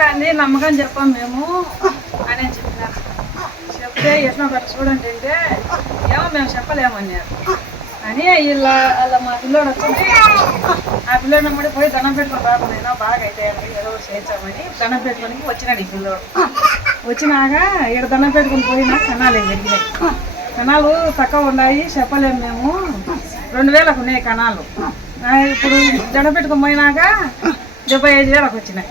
కానీ నమ్మకం చెప్పాం మేము. అని చెప్పినారు చెప్తే ఎట్లా ఒకటి చూడండి అంటే ఏమో మేము చెప్పలేమన్నారు. అని వీళ్ళ వాళ్ళ మా పిల్లోడు వచ్చింది. ఆ పిల్లోడు కూడా పోయి దండం పెట్టుకొని రాకుండా బాగా అయితే ఏదో ఒకటి చేయించామని దండం పెట్టుకొని వచ్చినాడు ఈ పిల్లోడు. వచ్చినాక ఇక్కడ దండం పెట్టుకొని పోయినా కణాలు జరిగినాయి కణాలు తక్కువ ఉన్నాయి చెప్పలేము మేము. రెండు వేలకు ఉన్నాయి కణాలు. ఇప్పుడు దండం పెట్టుకొని పోయినాక డెబ్బై ఐదు వేలకు వచ్చినాయి.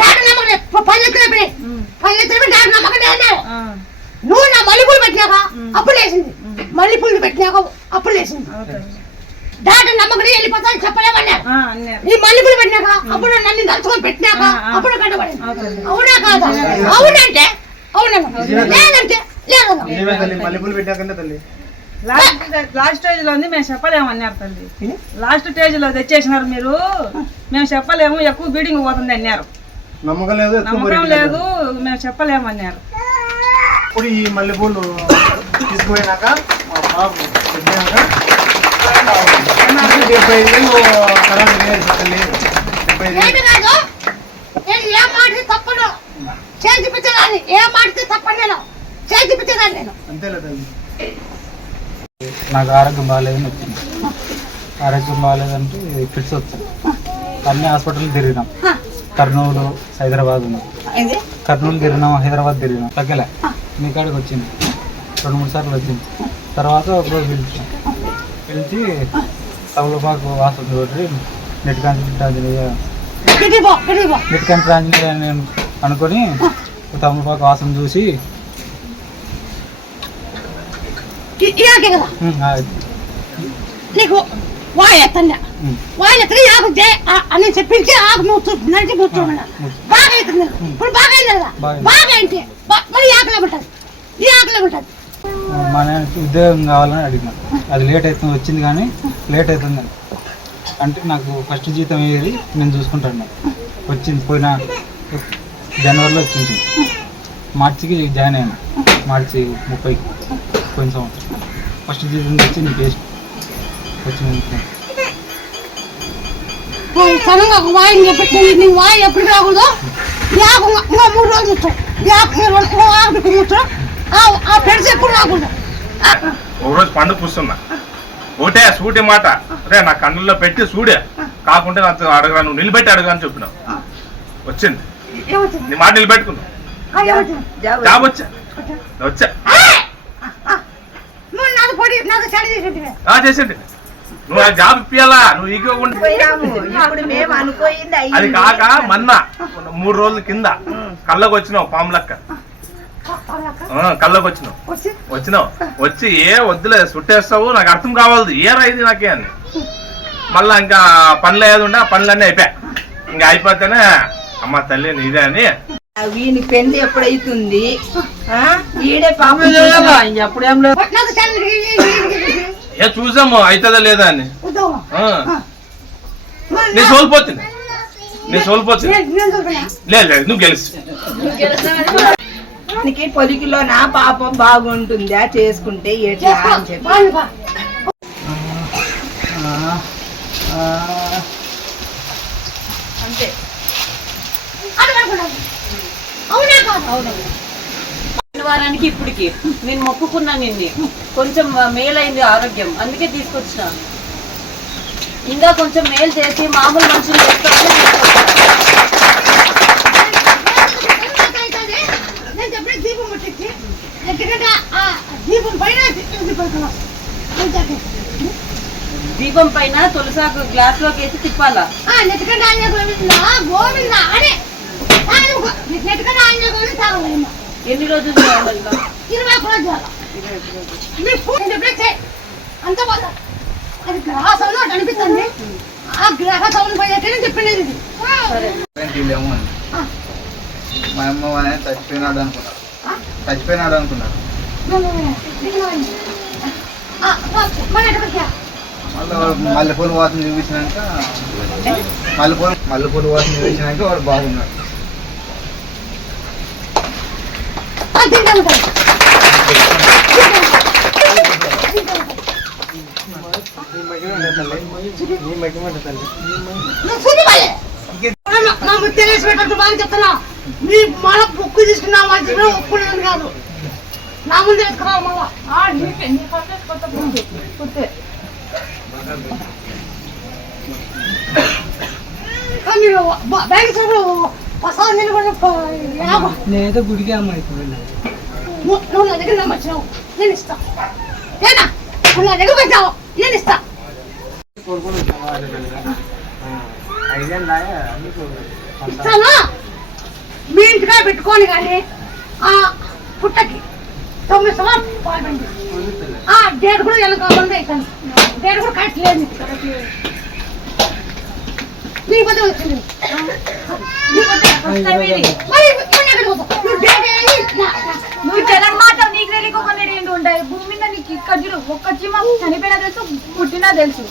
డాక్టర్ నమ్మకం పది. పది డాక్టర్ నమ్మకం నువ్వు నా మల్లెపూలు పెట్టినాక అప్పులు వేసింది. మల్లెపూలు పెట్టినాక అప్పులు వేసింది. అవుతుంది డాక్టర్ నమ్మకం వెళ్ళిపోతాను చెప్పలేమన్నారు ఈ మల్లెపూలు పెట్టినాక అప్పుడు నన్ను దలుచుకొని పెట్టినాక అప్పుడు కట్టబడింది. అవుతుంది అవునా కాదా? అవునంటే? అవునమ్మా లేదంటే? లేదమ్మా నిజమే తల్లి. మల్లెపూలు పెట్టాకంటే తల్లి. లాస్ట్ స్టేజ్లో ఉంది మేము చెప్పలేము అన్నారు తల్లి లాస్ట్ స్టేజ్లో తెచ్చేసినారు మీరు. మేము చెప్పలేము ఎక్కువ బీడింగ్ పోతుంది అన్నారు. నమ్మకం లేదు నమ్మకం లేదు మేము చెప్పలేము అన్నారు. ఇప్పుడు ఈ మల్లెపూలు తీసుకుపోయినాక మా బాబు పెట్టినాక డెబ్బై ఐదు వేలు కరెంట్ వేయాలి తల్లి డెబ్బై ఐదు ఏంటి కాదు? నేను ఏ తప్పను. పిచ్చదాన్ని ఏ తప్పను నేను. పిచ్చదాన్ని నేను. అంతేలే తల్లి. నాకు ఆరోగ్యం బాగాలేదని వచ్చింది. ఆరోగ్యం బాగాలేదంటే ఫిట్స్ వచ్చింది అన్ని హాస్పిటల్ తిరిగినాం. కర్నూలు హైదరాబాద్ ఉన్నాం. కర్నూలు తిరిగినాం హైదరాబాద్ తిరిగినాం. తగ్గలే. మీ కాడికి వచ్చింది. రెండు మూడు సార్లు వచ్చింది. తర్వాత ఒక రోజు పిలిచాం పిలిచి తమలపాకు వాసన తోటి నెట్ ఆంజనేయ నెట్ ఆంజనేయ నేను అనుకొని తమలపాకు వాసన చూసి ఇయాకే కదా? "ఉమ్, ఆ, నీకు వాయ్ ఎత్తండి ఉమ్, వాయ్ ఎత్తి ఆకు దే అని చెప్పించి ఆకు మూర్చు నడిచి కూర్చోమన్నా బాగా అవుతుంది ఇప్పుడు బాగా అయింది కదా బాగా. ఏంటి మరి ఆకలి ఉంటుంది ఈ ఆకలి ఉంటుంది మా నాన్నకి ఉద్యోగం కావాలని అడిగినా. అది లేట్ అవుతుంది వచ్చింది కానీ లేట్ అవుతుంది. అంటే నాకు ఫస్ట్ జీతం ఏది? నేను చూసుకుంటాను. వచ్చింది పోయిన జనవరిలో వచ్చింది. మార్చికి జాయిన్ అయినా మార్చి ముప్పైకి పోయిన సంవత్సరం. ఫస్ట్ జీతం వచ్చి నీకు వేసి వచ్చింది సడన్గా ఒక వాయి చెప్పి నీ వాయి ఎప్పుడు రాకూడదు? ఆకు ఇంకా- మూడు రోజులు ముచ్చు ఈ ఆకు ముచ్చు ఆ- ఆ ఫ్రెండ్స్ ఎప్పుడు రాకూడదు? ఒకరోజు పండు కూర్చున్నా. ఒకటే సూటి మాట. రే నా కన్నుల్లో పెట్టి సూడే. కాకుంటే నాకు అడగరా నువ్వు నిలబెట్టి అడగా అని చెప్పినావు. వచ్చింది. నీ మాట నిలబెట్టుకున్నావు. జాబ్ వచ్చా? వచ్చా? చేసేది. నువ్వు ఆ జాబ్ ఇప్పియాలా? నువ్వు ఇవ్వకుండా అది కాక మన్న మూడు రోజుల కింద కళ్ళకు వచ్చినావు పాములక్క ఆ, కళ్ళకు వచ్చినావు వచ్చి. వచ్చినావు. వచ్చి ఏ వద్దులే సుట్టేస్తావు నాకు అర్థం కావాలి ఏ రైది నాకే అని. మళ్ళా ఇంకా పనులు ఏది ఉండే ఆ పనులన్నీ అయిపోయా ఇంకా అయిపోతేనే అమ్మ తల్లి నీదే అని. వీని పెళ్ళి ఎప్పుడైతుంది? ఆ? ఈడే పాపం ఎప్పుడేం లేదు. ఏ చూసాము అవుతుందా లేదా అని. నేను సోల్పోతుంది నేను సోల్పోతుంది లేదు లేదు నువ్వు గెలుసు పొలికిలో నా పాపం బాగుంటుందా? చేసుకుంటే ఎట్లా అని చెప్పి. అంతే. అవునా వారానికి ఇప్పటికి. నేను మొక్కుకున్నా నిన్నే. కొంచెం మేలైంది ఆరోగ్యం. అందుకే తీసుకొచ్చిన. ఇంకా కొంచెం మేలు చేసి మామూలు మనుషులు చేస్తామని నేను దీపం ఆ దీపం పైన దీపం పైన తులసాకు గ్లాస్లోకి వేసి తిప్పాలా నెట్టుకంటే ఆంజనేయ గోవిందా గోవిందా అనే నెట్టుకంటే ఆంజనేయ గోవింద ఎన్ని రోజులు? ఇరవై ఒక్క రోజు చేయాలి మీ ఫోన్ చెప్పిన చేయి. అంత అది గ్రహ సౌండ్ అనిపిస్తుంది ఆ గ్రహ సౌండ్ పోయేటని చెప్పినది ఇది. లేము అని మా అమ్మ చచ్చిపోయినాడు అనుకున్నారు చచ్చిపోయినాడు మళ్ళీ మల్లెపూలు వాసన చూపించినాక మల్లెపూలు మల్లెపూలు వాసన చూపించినాక వాడు బాగున్నాడు తింటాను నీ మహిమ తల్లి నీ మహిమ తల్లి నువ్వు చూపి మా ముత్తి తెలిసి పెట్టద్దు బాగా చెప్తున్నా మీ మళ్ళా బుక్కు తీసుకున్నా మంచి ఒప్పుకునేది కాదు నా ముందు ఎత్తుకురా మళ్ళా ఆ, కొత్త బ్యాంక్ సార్ నేనైతే గుడికి అమ్మాయి నువ్వు నా దగ్గర నమ్మచ్చినావు నేను ఇస్తా. ఏనా? నువ్వు నా దగ్గర పెట్టావు నేను ఇస్తా. ఇస్తాను? మీ ఇంటికాడ పెట్టుకోని కానీ ఆ పుట్టకి తొమ్మిది సంవత్సరాలు పాల్పండి డేట్ కూడా ఎలా కావాలంటే ఇస్తాను డేట్ కూడా కట్టలేదు లేదు నీ పద్ధతి వచ్చింది నీ పద్ధతి మరి ఇవన్నీ ఎక్కడ పోతావు? నువ్వు తెలంగాణ నీకు తెలియకుండా ఏంటి ఉంటాయి భూమి మీద నీకు ఇక్కడ చూడు ఒక్క చీమ చనిపోయినా తెలుసు పుట్టినా తెలుసు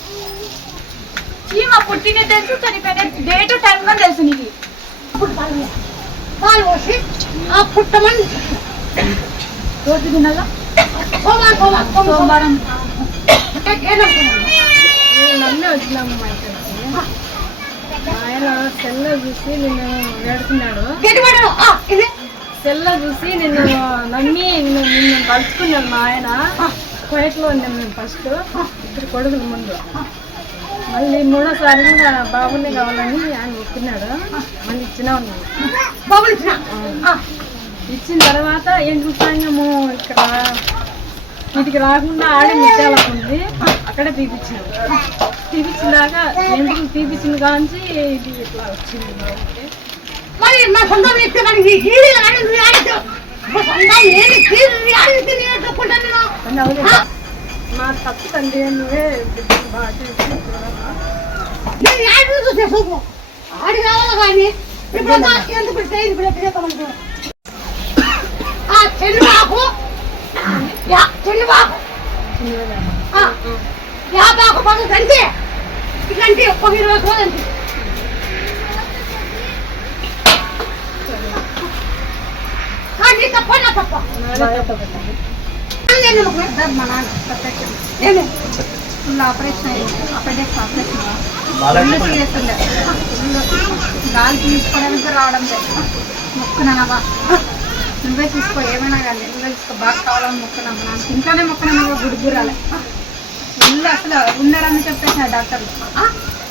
చీమ పుట్టిన తెలుసు చనిపోయిన డేట్ టైం కూడా తెలుసు నీకు పుట్టు పాలు పోయి. పాలు పోసి ఆ పుట్టమని రోజు తినాలా సోమవారం నన్ను వచ్చినాము ఆయన సెల్లో చూసి నిన్ను వేడుకున్నాడు. సెల్లో చూసి నిన్ను నమ్మి నిన్ను నిన్ను కలుసుకున్నాడు మా ఆయన. కోయట్లో ఉన్నాం మేము ఫస్ట్. ఇద్దరు కొడుకులు ముందు. మళ్ళీ మూడోసారి బాబుని కావాలని ఆయన ఒప్పుకున్నాడు. మళ్ళీ ఇచ్చినా ఉన్నాను ఇచ్చిన? తర్వాత ఏం చూసాము ఇక్కడ వీటికి రాకుండా ఆడే ముత్యాలకుంది అక్కడే తీపిచ్చినాం తీపిచ్చినాక ఎందుకు తీపిచ్చిన కాంచి ఇది ఇట్లా వచ్చింది మరి మా సొంతం వ్యక్తి తప్పు తండ్రి నువ్వే బాగా చూసి ఆడి రావాలి కానీ? ఇప్పుడు ఎందుకు ఇప్పుడు ఎక్కడ చేస్తామనుకో ఆ చెల్లి యా చెల్లి బాకు ఆ, యా బాకు పనులు తంటే ఇట్లాంటి ఒక ఇరవై అంతే కానీ తప్ప. నా తప్ప. నేను. మా నాన్న ఏమి? ఫుల్ ఆపరేషన్ అయింది. అపెండిక్స్ ఆపరేషన్ ఫుల్ చేస్తుండే గాలి తీసుకోవడానికి రావడం లేదు. మొక్కున్నావా నువ్వే చూసుకో ఏమైనా కానీ నువ్వే చూసుకో. బాగా కావాలని మొక్కున్నాము నాకు ఇంట్లోనే మొక్కున్నాము గుడి గురాలే ఇల్లు అసలు ఉన్నారని చెప్పేసిన డాక్టర్లు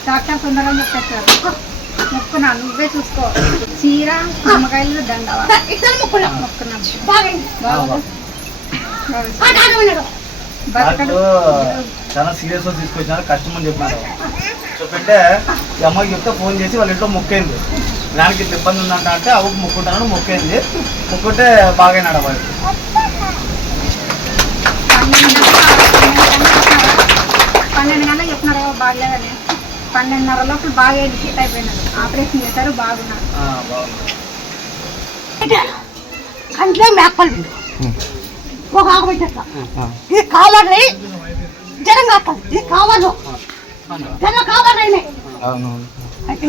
డాక్టర్స్ ఉన్నారని చెప్పేసారు మొక్కున్నా నువ్వే చూసుకో. చీర నిమ్మకాయలు దండవా. ముక్కున్నాం. మొక్కున్నాం. బాగండి బతకడు. చాలా సీరియస్గా తీసుకొచ్చినారు కష్టం అని చెప్పినారు. చెప్పింటే ఈ అమ్మాయికి చెప్తే ఫోన్ చేసి వాళ్ళ ఇంట్లో మొక్కింది. దానికి ఇట్లా ఇబ్బంది ఉందంట అంటే అవ్వకు మొక్కుంటాను మొక్కింది. మొక్కుంటే బాగైనాడు అబ్బాయి పన్నెండు బాగలేదని. పన్నెండున్నర లోపల బాగా ఎడిసిట్ అయిపోయినాడు ఆపరేషన్ చేశారు బాగున్నారు. కంట్లో మేకలు పిండు ఒక ఆకు పెట్టేస్తా ఇది కావాలి జనం కాస్తాను ఇది కావాలి. తెల్ల కావాలని. అవును. అయితే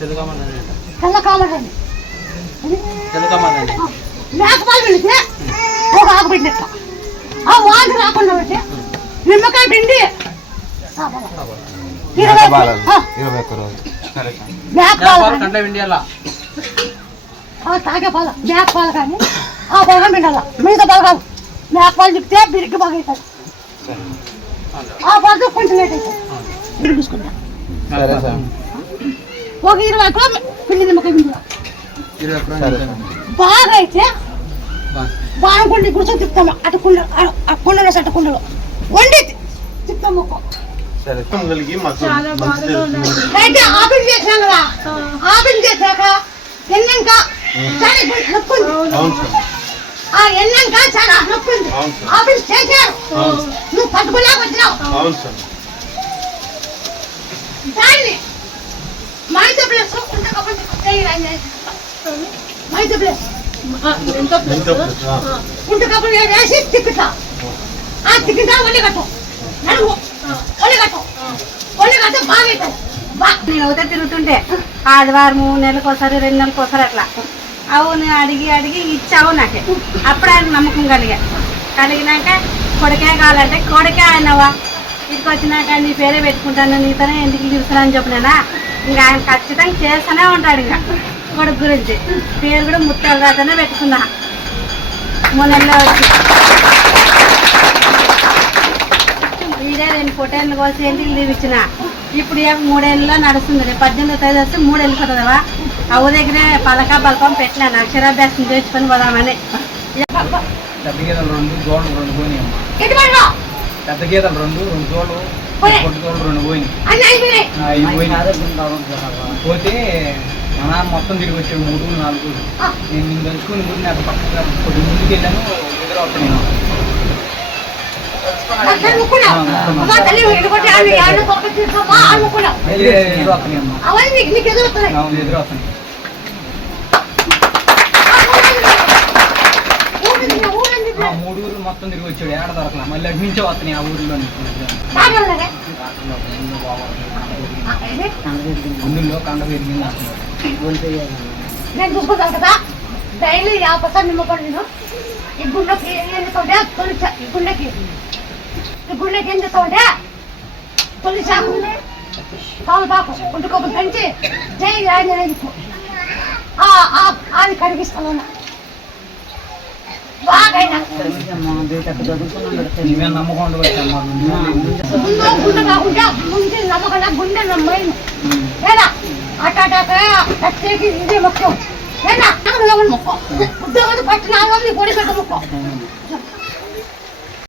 తెలుగమ్మనండి తెల్ల కావాలని. తెలుగమ్మనండి మేకపాలు పిండితే ఒక ఆకు పెట్టేస్తా. ఆ వాంతి రాకుండా పెట్టి నిమ్మకాయ పిండి. ఇరవై ఆ, ఇరవై ఒక్క రోజు సరే. మేకపాలు కానీ, కంటే విండియాలా ఆ తాగే పాలు. మేకపాలు కానీ ఆ బలగం పిండాల? మిగతా బలగాలు మేకపాలు చెప్తే బిరిగ్గి బాగా అవుతుంది ఆ పాలతో కొంచెం లేట్ అవుతుంది బిరిగి చూసుకుంటా సరే సార్. ఒక ఇరవై కిలో పిండి నిమ్మకాయ పిండి బాగా. అయితే బాగా కుండి గుర్తు తిప్పుతాము. అటు కుండ ఆ- కుండలో సట్ట కుండలో. వండి తిప్పుతాము అయితే ఆపిల్ చేసాం కదా ఆపిల్ చేశాక ఎన్నంక చాలా నొప్పి ఆ ఎన్నంక చాలా నొప్పి ఉంది. ఆపిల్ చేశారు. నువ్వు పట్టుకోలేక వచ్చినావు. అవును సార్. దాన్ని మైదా ప్లేస్ మైదా ప్లేస్ ఎంతో ఎంతో ఉంటే కాబట్టి వేసి తిప్పుతా ఆ తిక్కితా ఒళ్ళి కట్టు. నడుము ఒళ్ళి కట్టు. ఒళ్ళి కట్టు బాగా నేను అవుతే తిరుగుతుంటే ఆదివారం నెలకు ఒకసారి రెండు నెలలకు ఒకసారి అట్లా. అవును అడిగి అడిగి ఇచ్చావు నాకే. అప్పుడు ఆయన నమ్మకం కలిగా. కలిగినాక కొడకే కావాలంటే కొడకే ఆయనవా ఇక్కడికి వచ్చినాక నీ పేరే పెట్టుకుంటాను నీతోనే ఎందుకు చూస్తున్నా అని చెప్పినా ఇంకా ఆయన ఖచ్చితంగా చేస్తూనే ఉంటాడు ఇంకా కొడుకు గురించి. పేరు కూడా ముత్యాల రాతనే పెట్టుకున్నా. మూడు వచ్చి. వీడే రెండు పొటేళ్ళు కోసి ఇంటికి లీవ్ ఇచ్చిన? ఇప్పుడు ఏం మూడేళ్ళలో నడుస్తుంది. రేపు పద్దెనిమిదో తేదీ వస్తే మూడేళ్ళు వెళ్ళిపోతుందవా అవ్వ దగ్గరే పలక బలకం పెట్టినాను అక్షరాభ్యాసం చేసుకొని పోదామని. పెద్ద గీతలు రెండు జోళ్ళు రెండు పడరా? పెద్ద గీతలు రెండు రెండు జోళ్ళు పోయి. పొట్టు జోళ్ళు రెండు పోయినాయి. అన్నీ అయిపోయినాయి. ఆ, ఇవి పోయినాయి పోతే మా నాన్న మొత్తం తిరిగి వచ్చాడు మూడు నాలుగు రోజులు. నేను నేను. తెలుసుకుని ముందు నాకు పక్కన కొద్ది ముందుకు వెళ్ళాను ఎదురవుతాను నేను. ముక్కున్నావు. అమ్మా తల్లి వీడు కొట్టి ఆడు ఆడు పక్క తీసుకోమ్మా ఆడు ముక్కున్నావు. ఎదురవుతాను అమ్మ అవన్నీ నీకు నీకు ఎదురుతున్నాయి అవును ఎదురవుతాను ఊరు ఊరండి ఆ మూడు ఊర్లు మొత్తం తిరిగి వచ్చాడు. ఏడ దొరకలా. మళ్ళీ అటు నుంచే వస్తున్నాయి ఆ ఊర్లో బాగా కండ పెరిగింది నేను కదా. డైలీ యాభై పర్సెంట్ నేను. ఈ గుండెకి ఏం తొలి ఈ గుండెకి. ఈ గుండెకి ఏం చేస్తావుంటే తొలిచాకు పాకు గుంటుకోపు పెంచి జై ఆంజనేయ చెప్పు. ఆ, ఆ, అది కడిగిస్తాను బాగైనా నీవే నమ్మకం ఉండవచ్చు ముందు గుండె